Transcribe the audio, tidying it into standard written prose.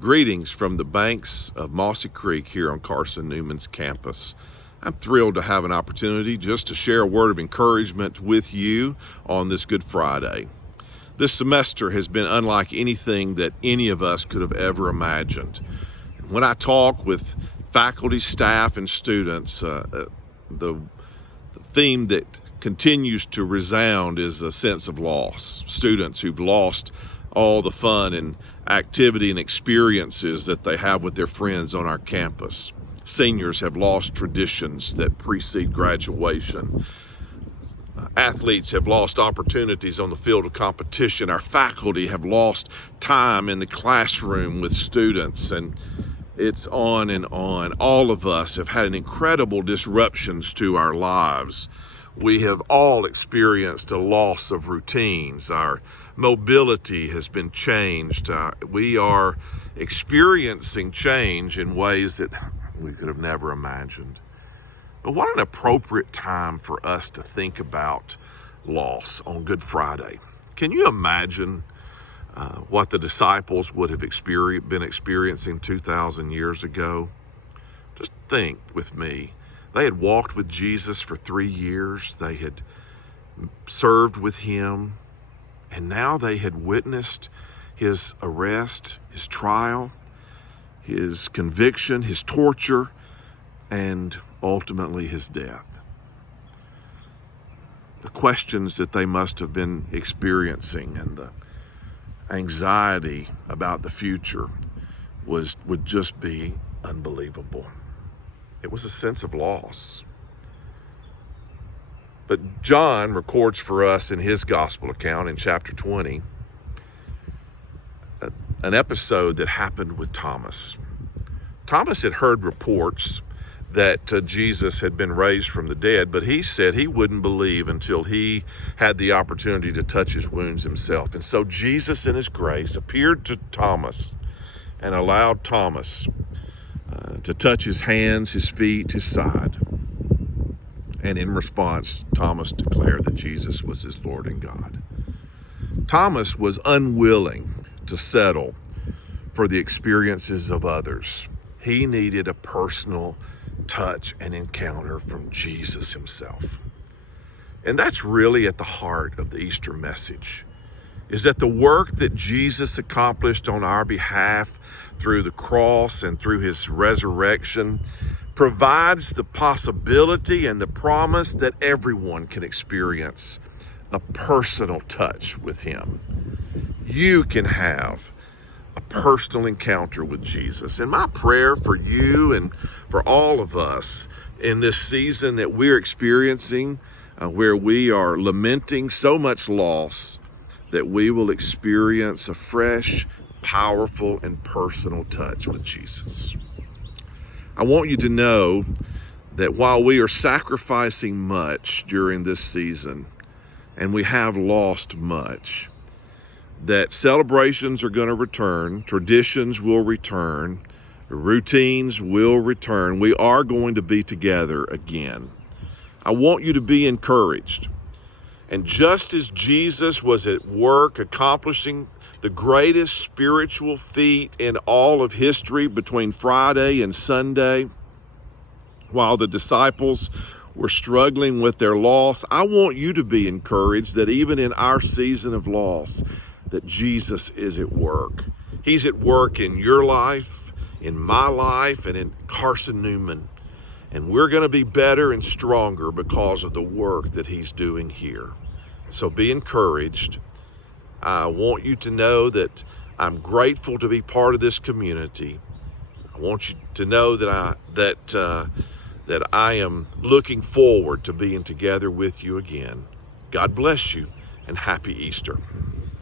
Greetings from the banks of Mossy Creek here on Carson-Newman's campus. I'm thrilled to have an opportunity just to share a word of encouragement with you on this Good Friday. This semester has been unlike anything that any of us could have ever imagined. When I talk with faculty, staff, and students, the theme that continues to resound is a sense of loss. Students who've lost all the fun and activity and experiences that they have with their friends on our campus. Seniors have lost traditions that precede graduation. Athletes have lost opportunities on the field of competition. Our faculty have lost time in the classroom with students, and it's on and on. All of us have had incredible disruptions to our lives. We have all experienced a loss of routines. Our mobility has been changed. We are experiencing change in ways that we could have never imagined. But what an appropriate time for us to think about loss on Good Friday. Can you imagine what the disciples would have been experiencing 2,000 years ago? Just think with me. They had walked with Jesus for 3 years. They had served with him. And now they had witnessed his arrest, his trial, his conviction, his torture, and ultimately his death. The questions that they must have been experiencing and the anxiety about the future would just be unbelievable. It was a sense of loss. But John records for us in his gospel account in chapter 20 an episode that happened with Thomas. Thomas had heard reports that Jesus had been raised from the dead, but he said he wouldn't believe until he had the opportunity to touch his wounds himself. And so Jesus, in his grace, appeared to Thomas and allowed Thomas to touch his hands, his feet, his side. And in response, Thomas declared that Jesus was his Lord and God. Thomas was unwilling to settle for the experiences of others. He needed a personal touch and encounter from Jesus himself. And that's really at the heart of the Easter message, is that the work that Jesus accomplished on our behalf through the cross and through his resurrection provides the possibility and the promise that everyone can experience a personal touch with him. You can have a personal encounter with Jesus. And my prayer for you and for all of us in this season that we're experiencing, where we are lamenting so much loss, that we will experience a fresh, powerful, and personal touch with Jesus. I want you to know that while we are sacrificing much during this season, and we have lost much, that celebrations are going to return, traditions will return, routines will return. We are going to be together again. I want you to be encouraged. And just as Jesus was at work accomplishing the greatest spiritual feat in all of history between Friday and Sunday, while the disciples were struggling with their loss, I want you to be encouraged that even in our season of loss, that Jesus is at work. He's at work in your life, in my life, and in Carson-Newman. And we're going to be better and stronger because of the work that he's doing here. So be encouraged. I want you to know that I'm grateful to be part of this community. I want you to know that I am looking forward to being together with you again. God bless you, and happy Easter.